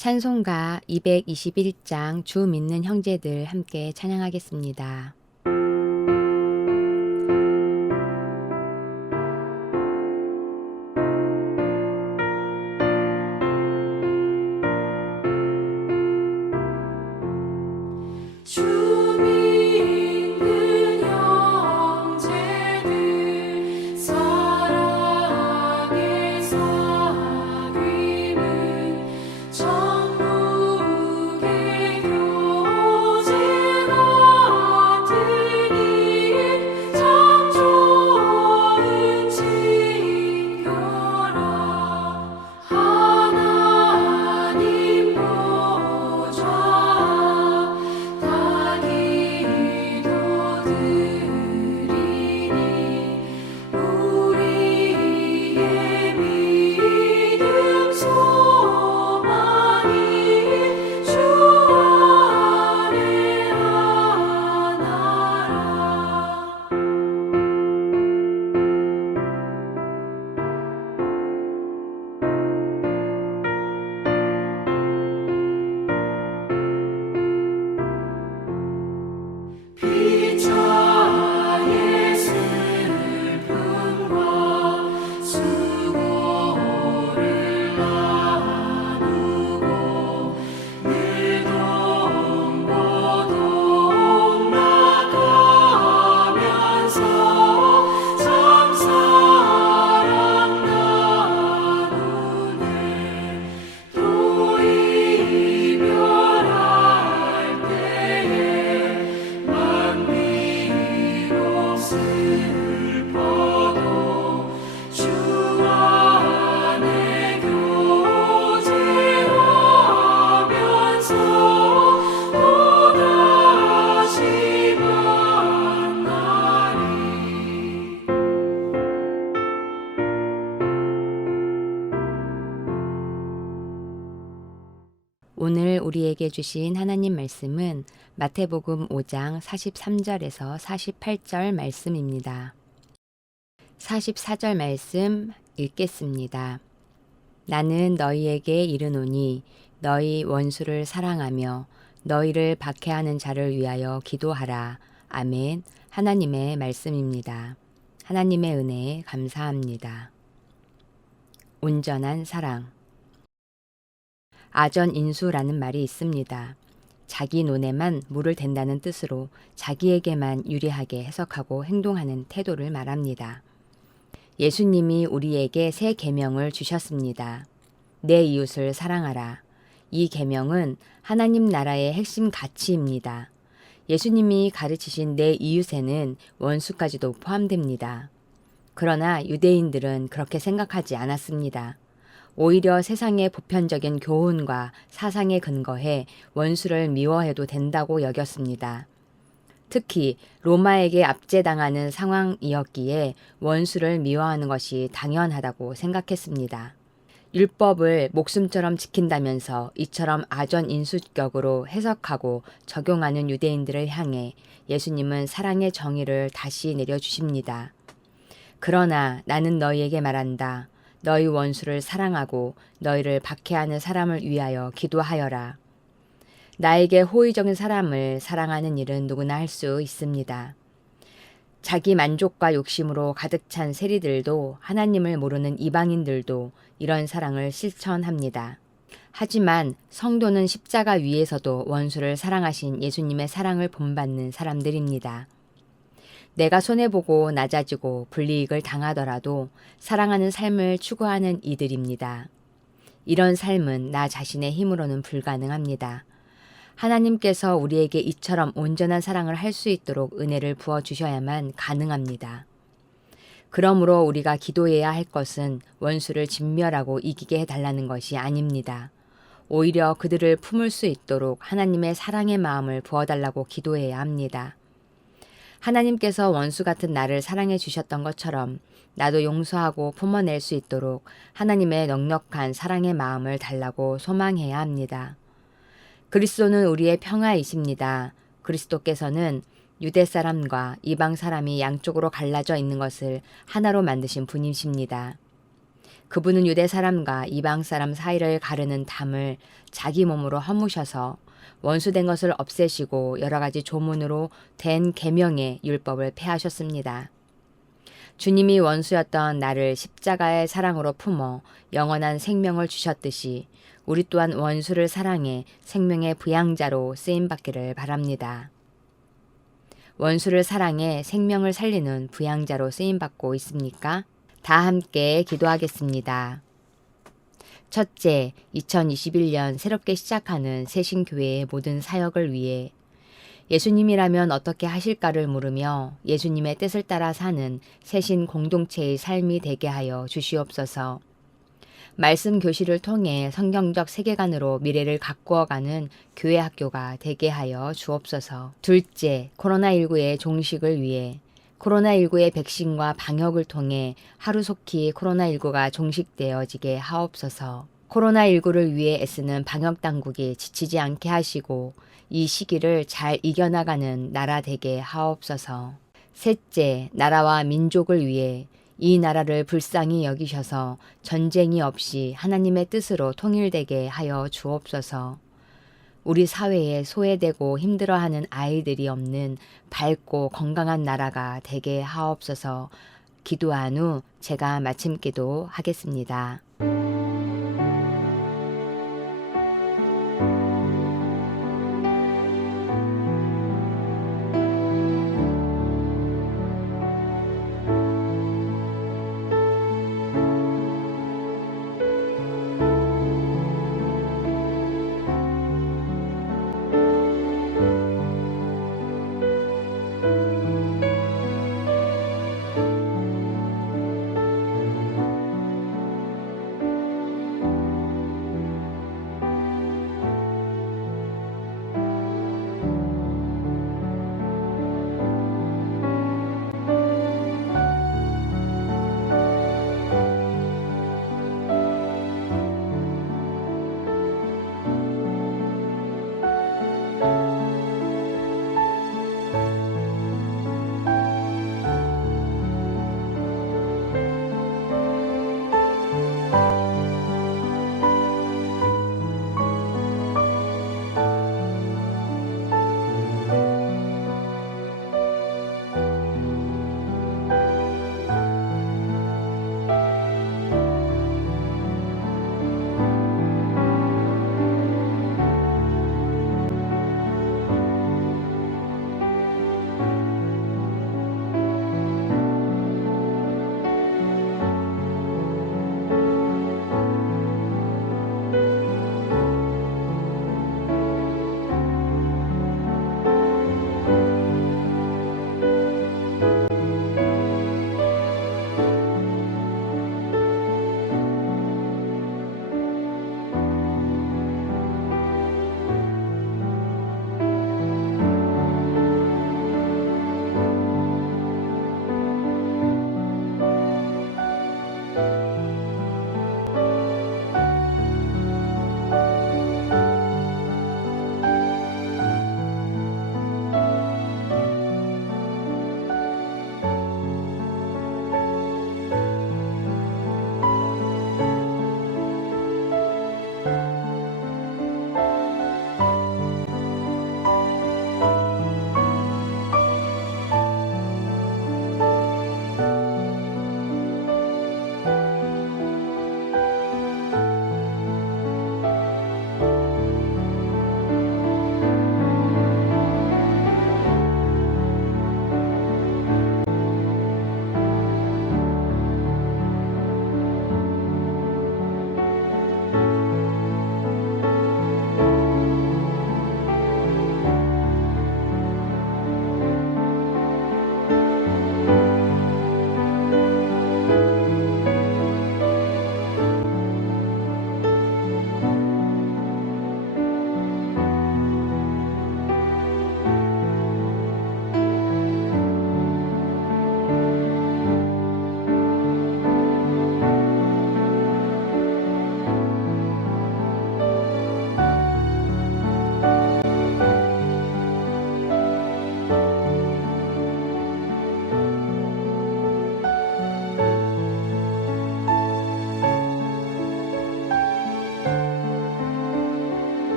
찬송가 221장 주 믿는 형제들 함께 찬양하겠습니다. 오늘 우리에게 주신 하나님 말씀은 마태복음 5장 43절에서 48절 말씀입니다. 44절 말씀 읽겠습니다. 나는 너희에게 이르노니 너희 원수를 사랑하며 너희를 박해하는 자를 위하여 기도하라. 아멘. 하나님의 말씀입니다. 하나님의 은혜에 감사합니다. 온전한 사랑. 아전인수라는 말이 있습니다. 자기 논에만 물을 댄다는 뜻으로 자기에게만 유리하게 해석하고 행동하는 태도를 말합니다. 예수님이 우리에게 새 계명을 주셨습니다. 내 이웃을 사랑하라. 이 계명은 하나님 나라의 핵심 가치입니다. 예수님이 가르치신 내 이웃에는 원수까지도 포함됩니다. 그러나 유대인들은 그렇게 생각하지 않았습니다. 오히려 세상의 보편적인 교훈과 사상에 근거해 원수를 미워해도 된다고 여겼습니다. 특히 로마에게 압제당하는 상황이었기에 원수를 미워하는 것이 당연하다고 생각했습니다. 율법을 목숨처럼 지킨다면서 이처럼 아전인수격으로 해석하고 적용하는 유대인들을 향해 예수님은 사랑의 정의를 다시 내려주십니다. 그러나 나는 너희에게 말한다. 너희 원수를 사랑하고 너희를 박해하는 사람을 위하여 기도하여라. 나에게 호의적인 사람을 사랑하는 일은 누구나 할 수 있습니다. 자기 만족과 욕심으로 가득 찬 세리들도 하나님을 모르는 이방인들도 이런 사랑을 실천합니다. 하지만 성도는 십자가 위에서도 원수를 사랑하신 예수님의 사랑을 본받는 사람들입니다. 내가 손해보고 낮아지고 불이익을 당하더라도 사랑하는 삶을 추구하는 이들입니다. 이런 삶은 나 자신의 힘으로는 불가능합니다. 하나님께서 우리에게 이처럼 온전한 사랑을 할 수 있도록 은혜를 부어주셔야만 가능합니다. 그러므로 우리가 기도해야 할 것은 원수를 진멸하고 이기게 해달라는 것이 아닙니다. 오히려 그들을 품을 수 있도록 하나님의 사랑의 마음을 부어달라고 기도해야 합니다. 하나님께서 원수 같은 나를 사랑해 주셨던 것처럼 나도 용서하고 품어낼 수 있도록 하나님의 넉넉한 사랑의 마음을 달라고 소망해야 합니다. 그리스도는 우리의 평화이십니다. 그리스도께서는 유대 사람과 이방 사람이 양쪽으로 갈라져 있는 것을 하나로 만드신 분이십니다. 그분은 유대 사람과 이방 사람 사이를 가르는 담을 자기 몸으로 허무셔서 원수된 것을 없애시고 여러 가지 조문으로 된 계명의 율법을 폐하셨습니다. 주님이 원수였던 나를 십자가의 사랑으로 품어 영원한 생명을 주셨듯이 우리 또한 원수를 사랑해 생명의 부양자로 쓰임받기를 바랍니다. 원수를 사랑해 생명을 살리는 부양자로 쓰임받고 있습니까? 다 함께 기도하겠습니다. 첫째, 2021년 새롭게 시작하는 새신교회의 모든 사역을 위해 예수님이라면 어떻게 하실까를 물으며 예수님의 뜻을 따라 사는 새신 공동체의 삶이 되게 하여 주시옵소서. 말씀 교실을 통해 성경적 세계관으로 미래를 가꾸어가는 교회 학교가 되게 하여 주옵소서. 둘째, 코로나19의 종식을 위해 코로나19의 백신과 방역을 통해 하루속히 코로나19가 종식되어지게 하옵소서. 코로나19를 위해 애쓰는 방역당국이 지치지 않게 하시고 이 시기를 잘 이겨나가는 나라 되게 하옵소서. 셋째, 나라와 민족을 위해 이 나라를 불쌍히 여기셔서 전쟁이 없이 하나님의 뜻으로 통일되게 하여 주옵소서. 우리 사회에 소외되고 힘들어하는 아이들이 없는 밝고 건강한 나라가 되게 하옵소서. 기도한 후 제가 마침 기도하겠습니다.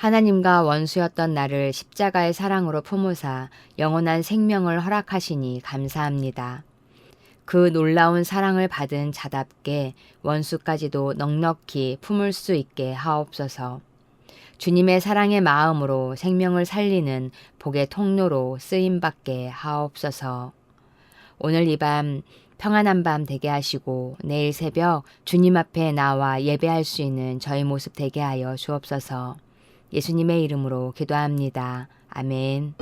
하나님과 원수였던 나를 십자가의 사랑으로 품으사 영원한 생명을 허락하시니 감사합니다. 그 놀라운 사랑을 받은 자답게 원수까지도 넉넉히 품을 수 있게 하옵소서. 주님의 사랑의 마음으로 생명을 살리는 복의 통로로 쓰임받게 하옵소서. 오늘 이 밤 평안한 밤 되게 하시고 내일 새벽 주님 앞에 나와 예배할 수 있는 저희 모습 되게 하여 주옵소서. 예수님의 이름으로 기도합니다. 아멘.